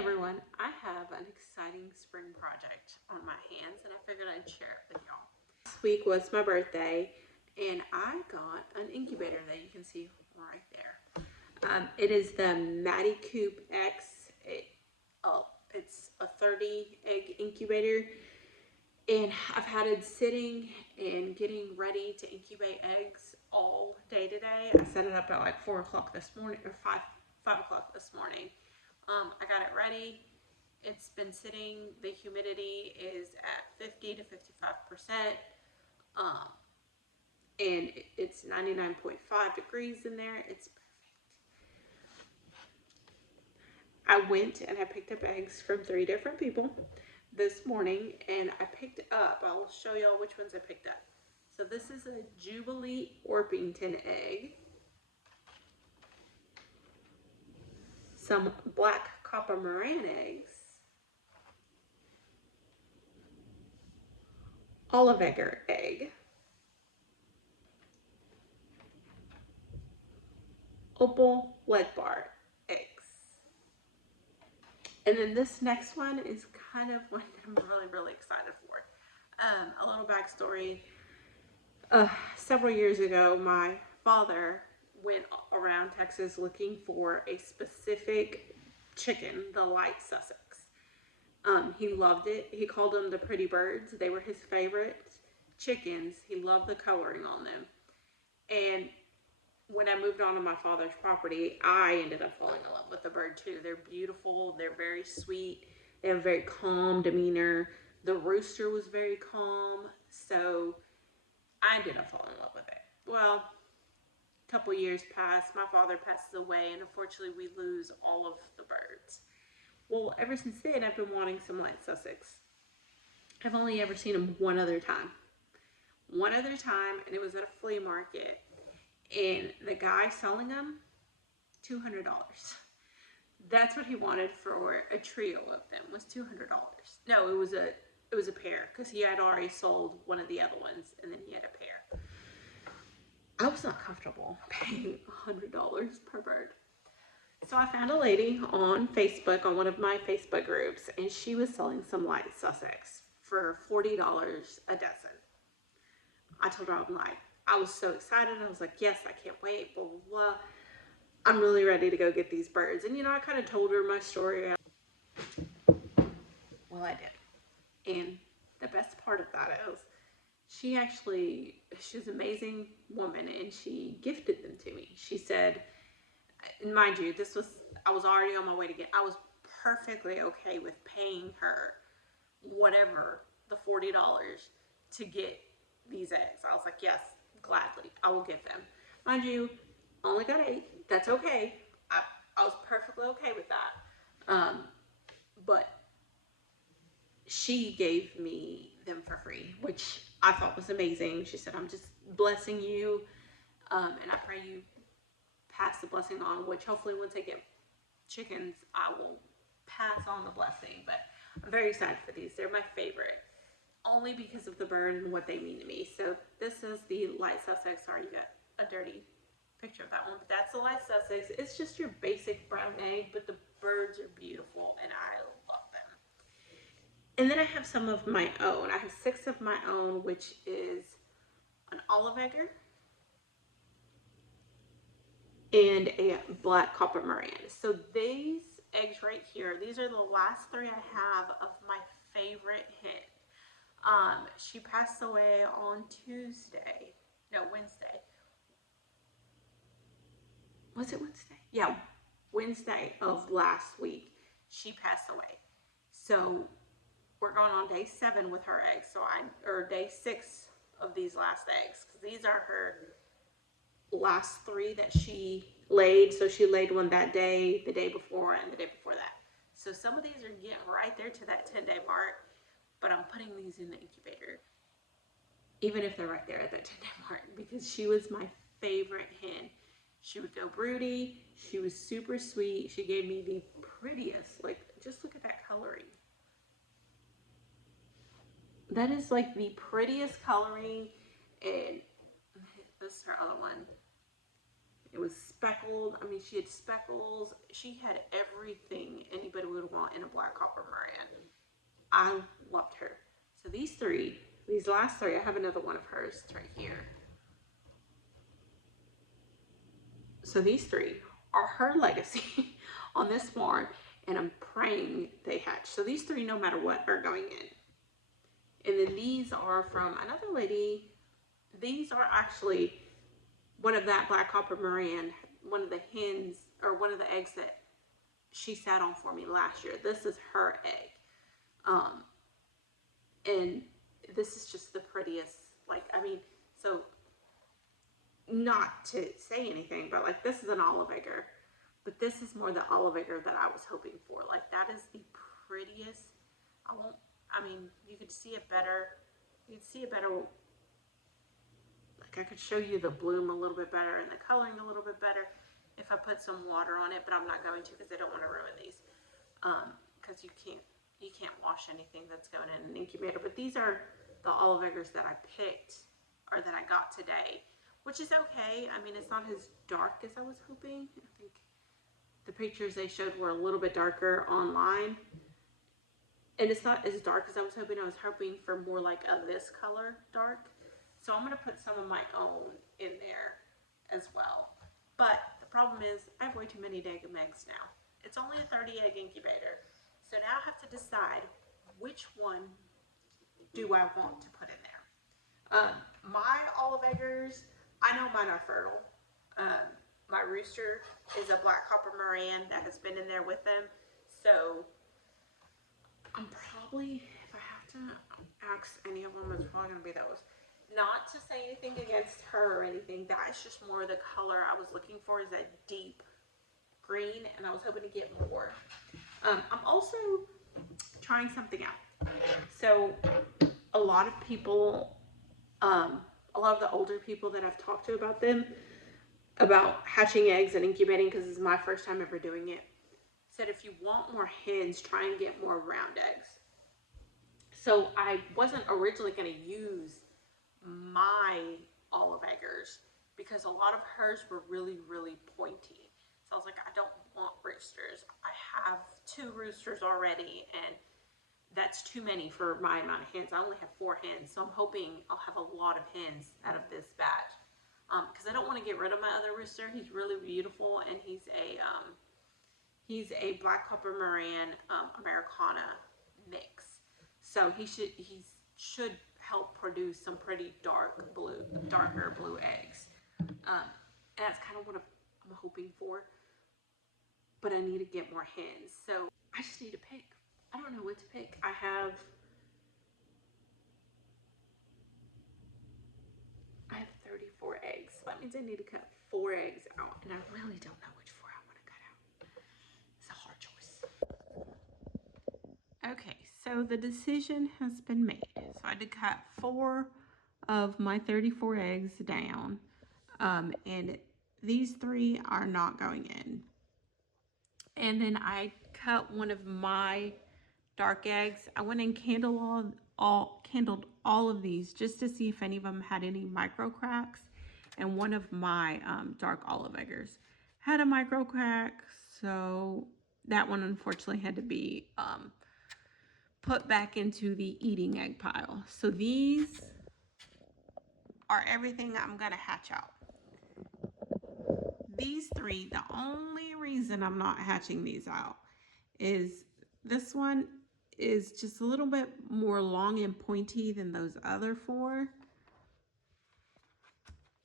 everyone, I have an exciting spring project on my hands and I figured I'd share it with y'all. This week was my birthday and I got an incubator that you can see right there. It is the Matty Coop X. It's a 30 egg incubator and I've had it sitting and getting ready to incubate eggs all day today. I set it up at like 4 o'clock this morning or 5 o'clock this morning. I got it ready. It's been sitting. The humidity is at 50 to 55%. And it's 99.5 degrees in there. It's perfect. I went and I picked up eggs from 3 different people this morning, and I picked up, I'll show y'all which ones I picked up. So this is a Jubilee Orpington egg, some black copper Moran eggs, olive egg, opal leg bar eggs. And then this next one is kind of one I'm really excited for. A little backstory. Several years ago, my father went around Texas looking for a specific chicken, the light Sussex. He loved it. He called them the pretty birds. They were his favorite chickens. He loved the coloring on them. And when I moved on to my father's property, I ended up falling in love with the bird too. They're beautiful. They're very sweet. They have a very calm demeanor. The rooster was very calm. So I ended up falling in love with it. Well, a couple years passed. My father passes away, and unfortunately we lose all of the birds. Well, ever since then, I've been wanting some light Sussex. I've only ever seen them one other time. And it was at a flea market. And the guy selling them, $200. That's what he wanted for a trio of them, was $200. No, it was a pair, because he had already sold one of the other ones, and then he had a pair. I was not comfortable paying $100 per bird. So I found a lady on Facebook, on one of my Facebook groups, and she was selling some light Sussex for $40 a dozen. I told her, I was so excited. I was like, yes, I can't wait, blah, blah, blah. I'm really ready to go get these birds. And, I kind of told her my story. Well, I did. And the best part of that is she's an amazing woman, and she gifted them to me. She said, and mind you, I was already on my way to get, I was perfectly okay with paying her whatever, the $40 to get these eggs. I was like, yes, gladly, I will give them. Mind you, only got 8. That's okay. I was perfectly okay with that. But she gave me them for free, which I thought was amazing. She said, I'm just blessing you, and I pray you pass the blessing on, which hopefully once I get chickens, I will pass on the blessing. But I'm very excited for these. They're my favorite, only because of the bird and what they mean to me. So this is the light Sussex. Sorry, you got a dirty picture of that one, but that's the light Sussex. It's just your basic brown egg, but the birds are beautiful and I love them. And then I have some of my own. I have 6 of my own, which is an olive egger and a black copper Moran. So these eggs right here, these are the last 3 I have of my favorite hen. She passed away on Wednesday. Was it Wednesday? Yeah, Wednesday of last week, she passed away. So we're going on day 7 with her eggs. Or day 6 of these last eggs, because these are her last 3 that she laid. So she laid one that day, the day before, and the day before that. So some of these are getting right there to that 10-day mark, but I'm putting these in the incubator, even if they're right there at that 10-day mark, because she was my favorite hen. She would go broody. She was super sweet. She gave me the prettiest, just look at that coloring. That is like the prettiest coloring. And this is her other one. It was speckled. I mean, she had speckles. She had everything anybody would want in a black copper Moran. I loved her. So these last three, I have another one of hers right here. So these three are her legacy on this farm, and I'm praying they hatch. So these three, no matter what, are going in. And then these are from another lady. These are actually one of that black copper Moran, one of the hens, or one of the eggs that she sat on for me last year. This is her egg. And this is just the prettiest, like, I mean, so not to say anything, but like this is an olive egger, but this is more the olive egger that I was hoping for. Like that is the prettiest. I mean, you could see it better. You could see it better. Like I could show you the bloom a little bit better and the coloring a little bit better if I put some water on it, but I'm not going to because I don't want to ruin these. Because you can't wash anything that's going in an incubator. But these are the olive eggers that I picked, or that I got today, which is okay. I mean, it's not as dark as I was hoping. I think the pictures they showed were a little bit darker online, and it's not as dark as I was hoping. I was hoping for more like a this color dark. So I'm going to put some of my own in there as well. But the problem is I have way too many eggs now. It's only a 30 egg incubator. So now I have to decide which one do I want to put in there. My olive eggers, I know mine are fertile. My rooster is a black copper Moran that has been in there with them. So I'm probably, if I have to ask any of them, it's probably going to be those. Not to say anything against her or anything. That is just more the color I was looking for, is that deep green, and I was hoping to get more. I'm also trying something out. So a lot of people, a lot of the older people that I've talked to about them, about hatching eggs and incubating, because this is my first time ever doing it, said if you want more hens, try and get more round eggs. So I wasn't originally going to use my olive eggers because a lot of hers were really, really pointy. So I was like, I don't want roosters. I have 2 roosters already, and that's too many for my amount of hens. I only have 4 hens, so I'm hoping I'll have a lot of hens out of this batch. Because I don't want to get rid of my other rooster. He's really beautiful, and he's a black copper Moran Americana mix. So he should help produce some pretty darker blue eggs. And that's kind of what I'm hoping for. But I need to get more hens. So I just need to pick. I don't know what to pick. I have 34 eggs. So that means I need to cut 4 eggs out. And I really don't know which 4 I want to cut out. It's a hard choice. Okay, so the decision has been made. So I had to cut 4 of my 34 eggs down. And these 3 are not going in. And then I cut one of my dark eggs. I went and candled all of these just to see if any of them had any micro cracks. And one of my dark olive eggers had a micro crack, so that one unfortunately had to be put back into the eating egg pile. So these are everything I'm gonna hatch out. These 3, the only reason I'm not hatching these out is this one is just a little bit more long and pointy than those other 4,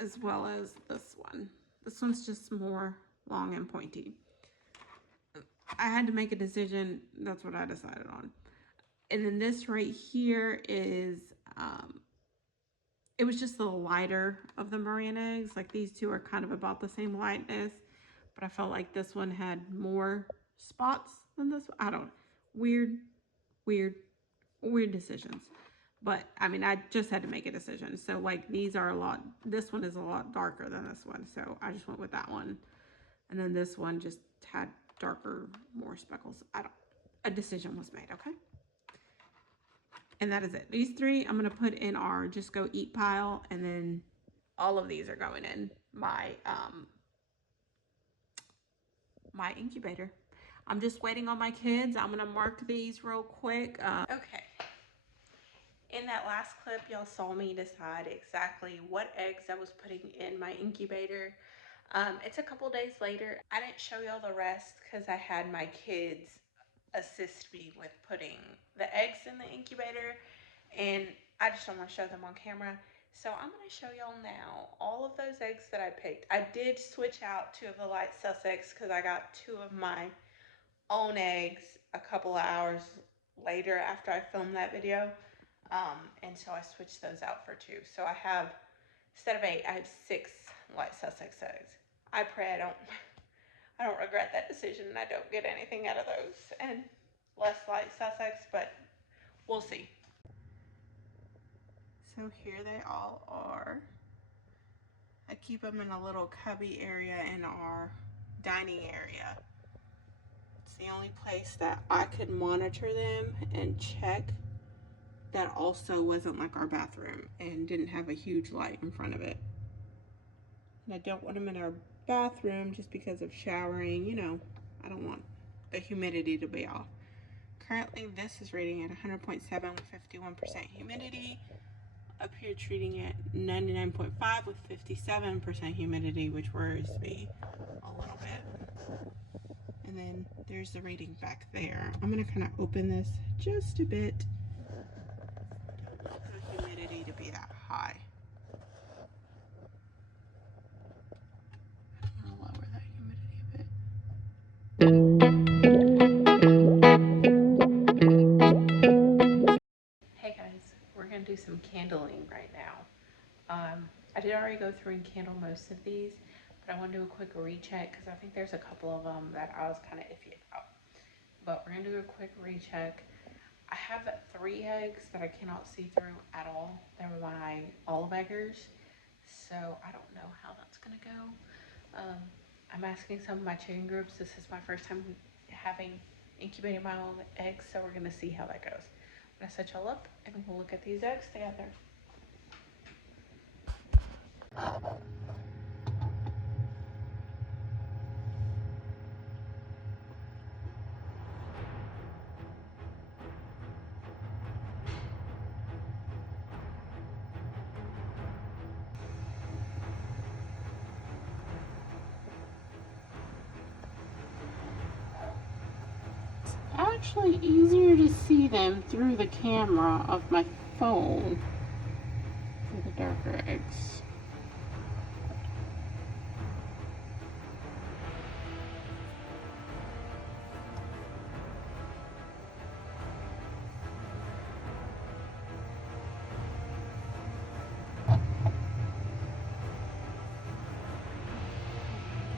as well as this one. This one's just more long and pointy. I had to make a decision. That's what I decided on. And then this right here is, it was just the lighter of the Moran eggs. Like these 2 are kind of about the same lightness, but I felt like this one had more spots than this one. I don't know. Weird decisions. But I mean, I just had to make a decision. So like these are this one is a lot darker than this one. So I just went with that one. And then this one just had darker, more speckles. A decision was made, okay? And that is it. These 3 I'm going to put in our just go eat pile, and then all of these are going in my my incubator. I'm just waiting on my kids. I'm gonna mark these real quick. Okay. In that last clip, y'all saw me decide exactly what eggs I was putting in my incubator. It's a couple days later. I didn't show y'all the rest because I had my kids assist me with putting the eggs in the incubator, and I just don't want to show them on camera. So I'm going to show y'all now all of those eggs that I picked. I did switch out 2 of the light Sussex because I got 2 of my own eggs a couple of hours later after I filmed that video. And so I switched those out for 2. So I have, instead of 8, I have 6 light Sussex eggs. I pray I don't regret that decision and I don't get anything out of those and less light Sussex, but we'll see. So here they all are. I keep them in a little cubby area in our dining area. It's the only place that I could monitor them and check that also wasn't like our bathroom and didn't have a huge light in front of it. And I don't want them in our bathroom just because of showering, you know, I don't want the humidity to be off. Currently this is rating at 100.7 with 51% humidity. Up here treating at 99.5 with 57% humidity, which worries me a little bit. And then there's the rating back there. I'm gonna kind of open this just a bit. Don't want the humidity to be that high. I'm gonna lower that humidity a bit. Hey guys, we're gonna do some candling right now. I did already go through and candle most of these, but I want to do a quick recheck because I think there's a couple of them that I was kind of iffy about. But we're gonna do a quick recheck. I have 3 eggs that I cannot see through at all. They're my olive eggers, so I don't know how that's gonna go. I'm asking some of my chicken groups. This is my first time incubating my own eggs, so we're gonna see how that goes. I'm gonna set y'all up and we'll look at these eggs together. Actually easier to see them through the camera of my phone for the darker eggs.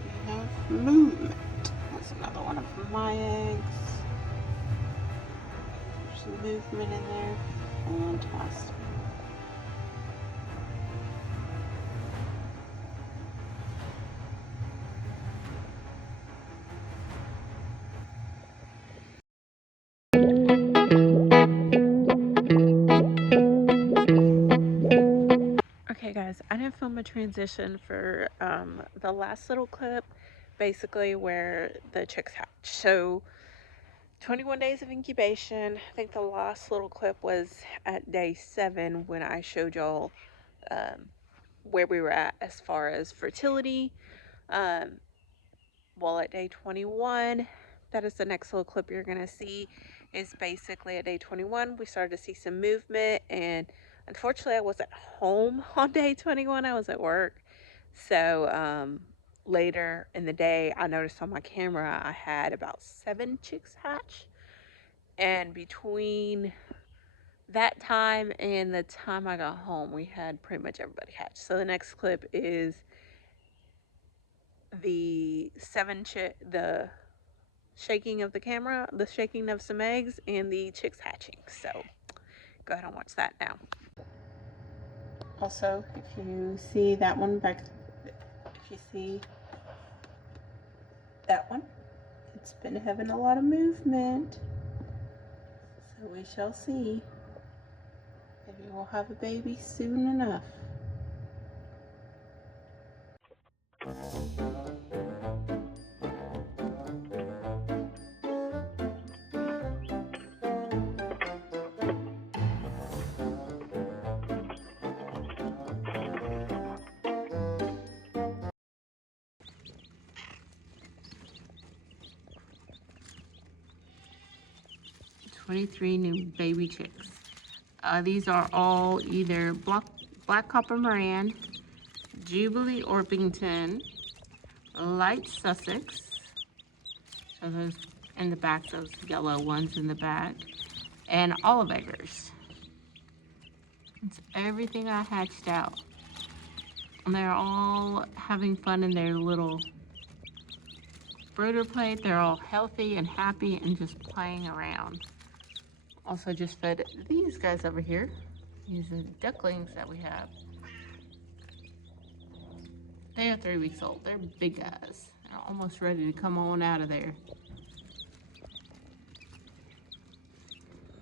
We have movement. That's another one of my eggs. There's some movement in there. Fantastic. Okay guys, I didn't film a transition for the last little clip, basically where the chicks hatch. So 21 days of incubation. I think the last little clip was at day 7 when I showed y'all where we were at as far as fertility. Well, at day 21, that is the next little clip you're going to see, is basically at day 21 we started to see some movement, and unfortunately I wasn't home on day 21. I was at work. So later in the day I noticed on my camera I had about 7 chicks hatch, and between that time and the time I got home we had pretty much everybody hatched. So the next clip is the the shaking of the camera, the shaking of some eggs, and the chicks hatching. So go ahead and watch that now. Also, if you see that one back, if you see that one, it's been having a lot of movement. So we shall see. Maybe we'll have a baby soon enough. 23 new baby chicks. These are all either Black Copper Moran, Jubilee Orpington, Light Sussex, so those in the back, those yellow ones in the back, and Olive Eggers. It's everything I hatched out. And they're all having fun in their little brooder plate. They're all healthy and happy and just playing around. Also just fed these guys over here. These are ducklings that we have. They are 3 weeks old. They're big guys. They're almost ready to come on out of there.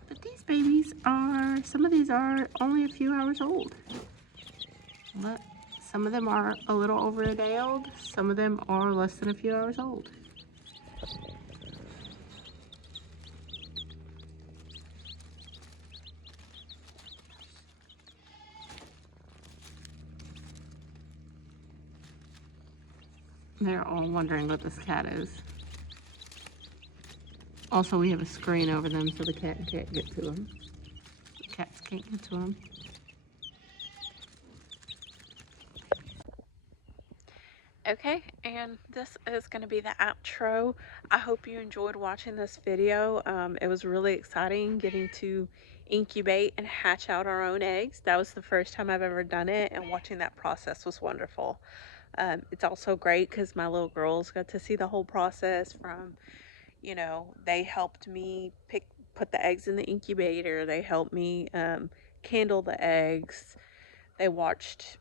But these babies are, some of these are only a few hours old. But some of them are a little over a day old. Some of them are less than a few hours old. They're all wondering what this cat is. Also, we have a screen over them so the cat can't get to them. The cats can't get to them. Okay, and this is going to be the outro. I hope you enjoyed watching this video. It was really exciting getting to incubate and hatch out our own eggs. That was the first time I've ever done it, and watching that process was wonderful. It's also great because my little girls got to see the whole process from, you know, they helped me put the eggs in the incubator. They helped me candle the eggs. They watched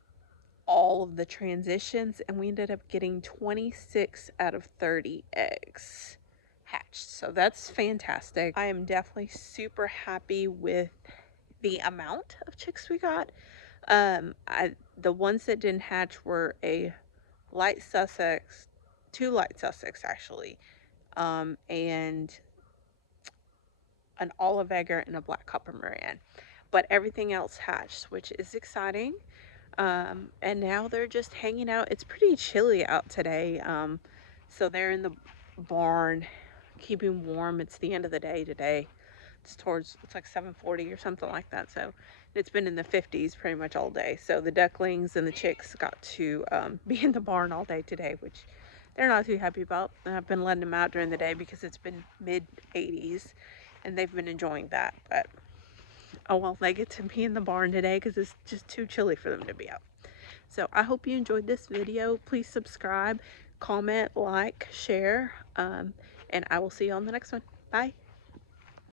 all of the transitions, and we ended up getting 26 out of 30 eggs hatched. So that's fantastic. I am definitely super happy with the amount of chicks we got. The ones that didn't hatch were a light Sussex, two light Sussex actually, and an olive egger and a black copper Moran. But everything else hatched, which is exciting. And now they're just hanging out. It's pretty chilly out today. So they're in the barn keeping warm. It's the end of the day today. It's like 7:40 or something like that. So it's been in the 50s pretty much all day. So the ducklings and the chicks got to be in the barn all day today, which they're not too happy about. And I've been letting them out during the day because it's been mid 80s and they've been enjoying that. But oh well, they get to be in the barn today because it's just too chilly for them to be out. So I hope you enjoyed this video. Please subscribe, comment, like, share, and I will see you on the next one. Bye.